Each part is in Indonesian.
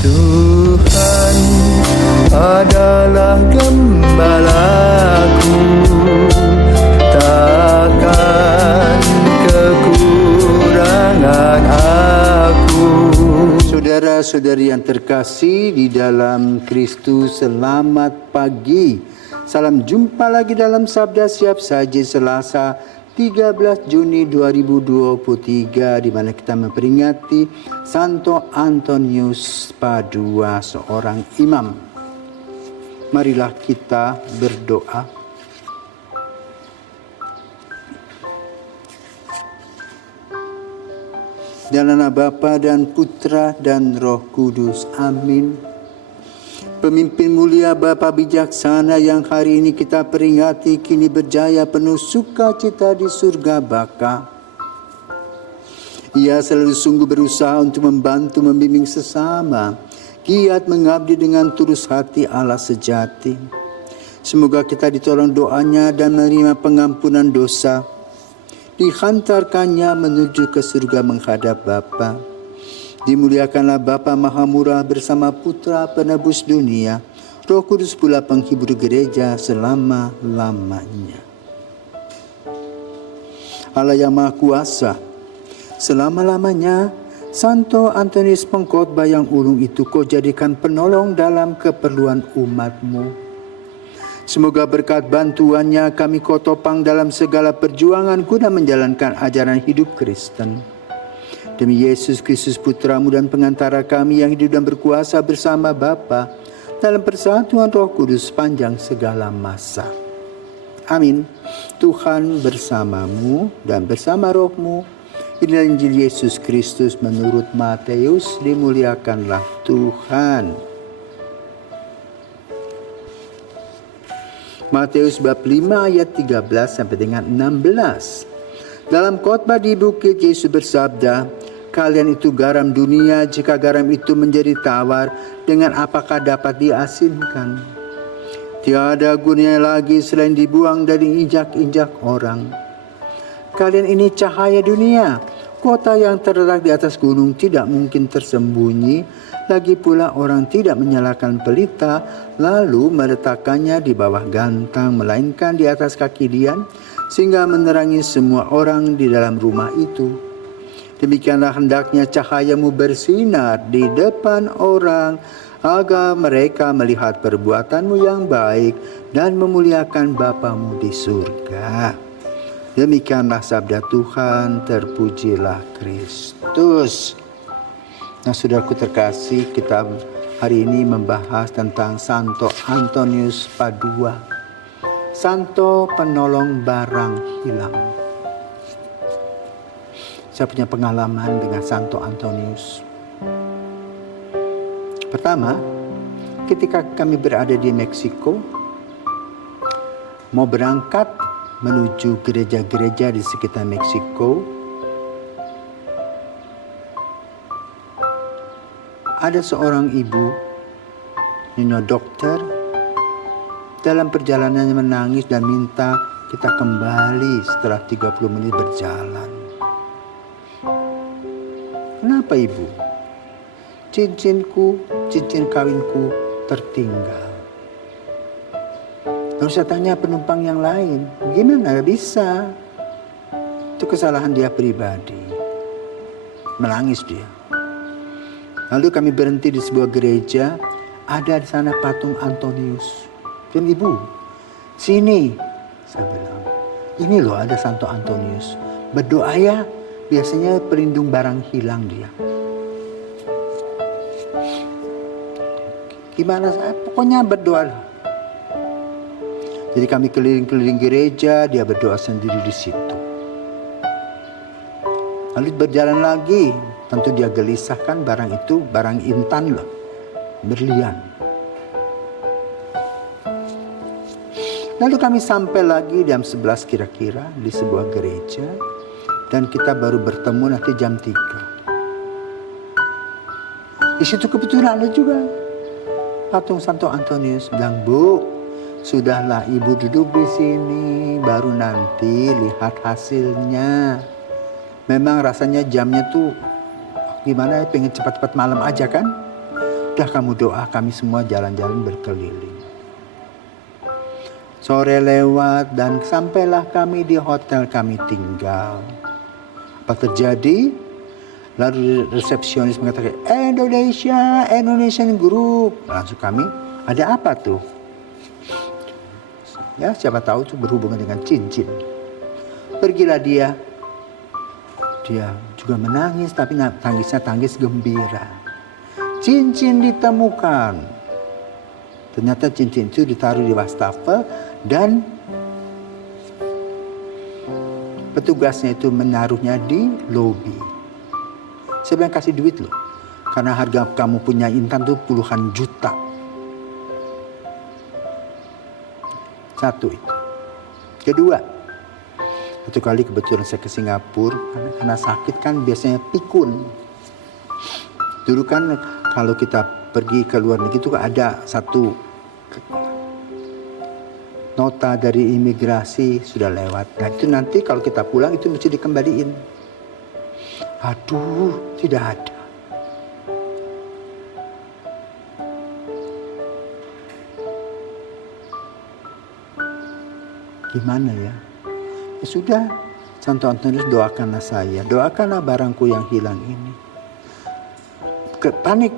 Tuhan adalah gembalaku, takkan kekurangan aku. Saudara-saudari yang terkasih di dalam Kristus, selamat pagi. Salam jumpa lagi dalam Sabda Siap Saji Selasa 13 Juni 2023, di mana kita memperingati Santo Antonius Padua, seorang imam. Marilah kita berdoa. Dalam nama Bapa dan Putra dan Roh Kudus. Amin. Pemimpin mulia Bapa bijaksana yang hari ini kita peringati, kini berjaya penuh sukacita di surga Baka. Ia selalu sungguh berusaha untuk membantu membimbing sesama, giat mengabdi dengan tulus hati Allah sejati. Semoga kita ditolong doanya dan menerima pengampunan dosa, dihantarkannya menuju ke surga menghadap Bapa. Dimuliakanlah Bapa Maha Murah bersama Putra Penebus dunia, Roh Kudus pula penghibur gereja selama-lamanya. Allah yang Maha Kuasa, selama-lamanya Santo Antonius Pengkhotbah yang ulung itu Kau jadikan penolong dalam keperluan umat-Mu. Semoga berkat bantuannya kami Kau topang dalam segala perjuangan guna menjalankan ajaran hidup Kristen. Demi Yesus Kristus Putra-Mu dan pengantara kami yang hidup dan berkuasa bersama Bapa dalam persatuan Roh Kudus panjang segala masa. Amin. Tuhan bersamamu dan bersama rohmu. Inilah Injil Yesus Kristus menurut Matius. Dimuliakanlah Tuhan. Matius bab 5 ayat 13 sampai dengan 16. Dalam khotbah di bukit Yesus bersabda, "Kalian itu garam dunia, jika garam itu menjadi tawar, dengan apakah dapat diasinkan? Tiada gunanya lagi selain dibuang dan diinjak-injak orang. Kalian ini cahaya dunia. Kota yang terletak di atas gunung tidak mungkin tersembunyi. Lagi pula orang tidak menyalakan pelita, lalu meletakkannya di bawah gantang, melainkan di atas kaki dian, sehingga menerangi semua orang di dalam rumah itu. Demikianlah hendaknya cahayamu bersinar di depan orang, agar mereka melihat perbuatanmu yang baik dan memuliakan Bapamu di surga." Demikianlah sabda Tuhan, terpujilah Kristus. Nah, saudaraku terkasih, kita hari ini membahas tentang Santo Antonius Padua, Santo penolong barang hilang. Saya punya pengalaman dengan Santo Antonius. Pertama, ketika kami berada di Meksiko, mau berangkat menuju gereja-gereja di sekitar Meksiko, ada seorang ibu, nyonya dokter, dalam perjalanannya menangis dan minta kita kembali setelah 30 menit berjalan. Kenapa ibu? Cincin kawinku tertinggal. Lalu saya tanya penumpang yang lain, gimana? Gak bisa. Itu kesalahan dia pribadi. Menangis dia. Lalu kami berhenti di sebuah gereja, ada di sana patung Antonius. Dan ibu, sini, saya bilang, ini loh ada Santo Antonius. Berdoa ya, biasanya pelindung barang hilang dia. Gimana saya? Pokoknya berdoa. Jadi kami keliling-keliling gereja, dia berdoa sendiri di situ. Lalu berjalan lagi, tentu dia gelisahkan barang itu, barang intan loh, berlian. Lalu kami sampai lagi jam 11 kira-kira di sebuah gereja, dan kita baru bertemu nanti jam 3. Di situ kebetulan ada juga patung Santo Antonius. Bilang, "Bu, sudahlah ibu duduk di sini, baru nanti lihat hasilnya." Memang rasanya jamnya tuh gimana, pengen cepat-cepat malam aja kan. Udah kamu doa, kami semua jalan-jalan berkeliling. Sore lewat dan sampailah kami di hotel kami tinggal. Apa terjadi? Lalu resepsionis mengatakan, Indonesian Group. Langsung kami, ada apa tuh? Ya, siapa tahu itu berhubungan dengan cincin. Pergilah dia juga menangis, tapi tangisnya tangis gembira. Cincin ditemukan. Ternyata cincin itu ditaruh di wastafel dan petugasnya itu menaruhnya di lobi. Saya bilang kasih duit loh, karena harga kamu punya Intan tuh puluhan juta. Satu itu. Kedua, satu kali kebetulan saya ke Singapura, karena sakit kan biasanya pikun. Dulu kan kalau kita pergi ke luar negeri itu ada satu nota dari imigrasi sudah lewat. Nah itu nanti kalau kita pulang itu mesti dikembaliin. Aduh, tidak ada. Gimana ya? Ya sudah, Santo Antonius doakanlah saya, doakanlah barangku yang hilang ini. Panik.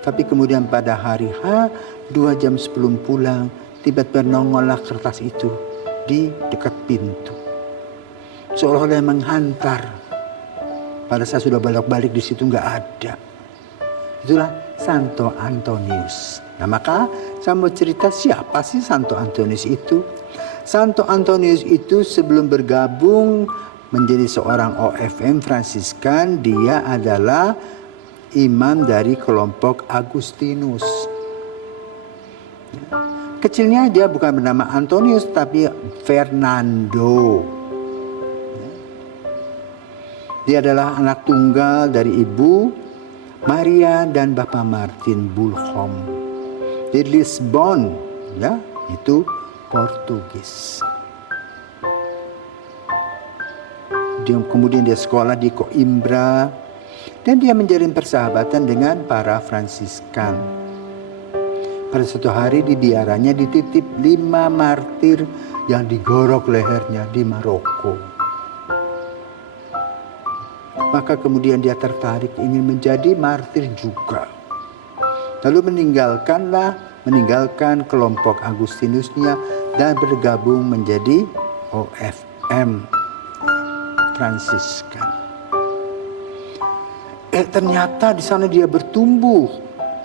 Tapi kemudian pada hari H, 2 jam sebelum pulang, tiba-tiba nongollah kertas itu di dekat pintu. Seolah-olah menghantar. Pada saat sudah balik-balik di situ nggak ada. Itulah Santo Antonius. Nah maka saya mau cerita siapa sih Santo Antonius itu? Santo Antonius itu sebelum bergabung menjadi seorang OFM Fransiskan, dia adalah imam dari kelompok Agustinus. Kecilnya dia bukan bernama Antonius tapi Fernando. Dia adalah anak tunggal dari ibu Maria dan Bapak Martin Bulhom di Lisbon, ya, itu Portugis. Kemudian dia sekolah di Coimbra dan dia menjalin persahabatan dengan para Fransiskan. Pada suatu hari di biaranya dititip 5 martir yang digorok lehernya di Maroko. Maka kemudian dia tertarik ingin menjadi martir juga. Lalu meninggalkan kelompok Agustinusnya dan bergabung menjadi OFM Fransiskan. Ternyata di sana dia bertumbuh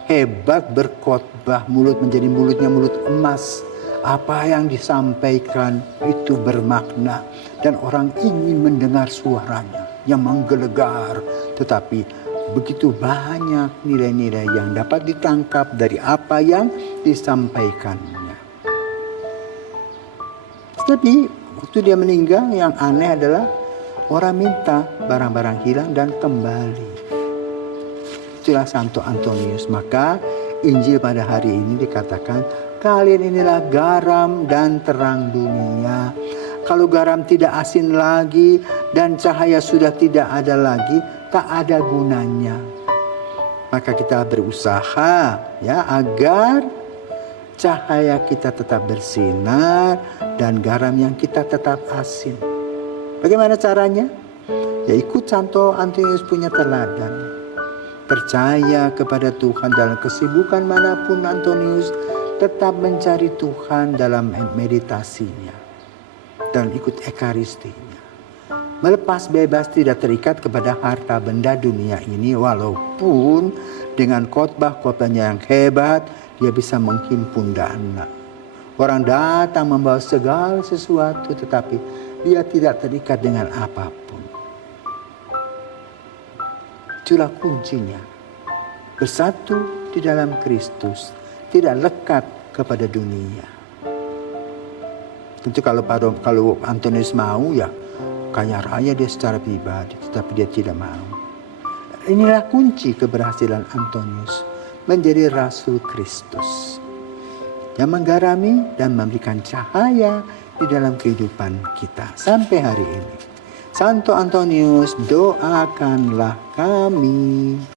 hebat berkhotbah, mulutnya mulut emas. Apa yang disampaikan itu bermakna dan orang ingin mendengar suaranya yang menggelegar, tetapi begitu banyak nilai-nilai yang dapat ditangkap dari apa yang disampaikannya. Tapi waktu dia meninggal yang aneh adalah orang minta barang-barang hilang dan kembali. Itulah Santo Antonius. Maka Injil pada hari ini dikatakan kalian inilah garam dan terang dunia. Kalau garam tidak asin lagi dan cahaya sudah tidak ada lagi, tak ada gunanya. Maka kita berusaha ya agar cahaya kita tetap bersinar dan garam yang kita tetap asin. Bagaimana caranya? Ya ikut Santo Antonius punya teladan. Percaya kepada Tuhan dalam kesibukan manapun Antonius, tetap mencari Tuhan dalam meditasinya dan ikut ekaristinya. Melepas bebas, tidak terikat kepada harta benda dunia ini, walaupun dengan khotbah-khotbahnya yang hebat dia bisa menghimpun dana. Orang datang membawa segala sesuatu, tetapi dia tidak terikat dengan apapun. Itulah kuncinya. Bersatu di dalam Kristus, tidak lekat kepada dunia. Tentu kalau Antonius mau ya kaya raya dia secara pribadi, tetapi dia tidak mau. Inilah kunci keberhasilan Antonius menjadi Rasul Kristus yang menggarami dan memberikan cahaya di dalam kehidupan kita sampai hari ini. Santo Antonius, doakanlah kami.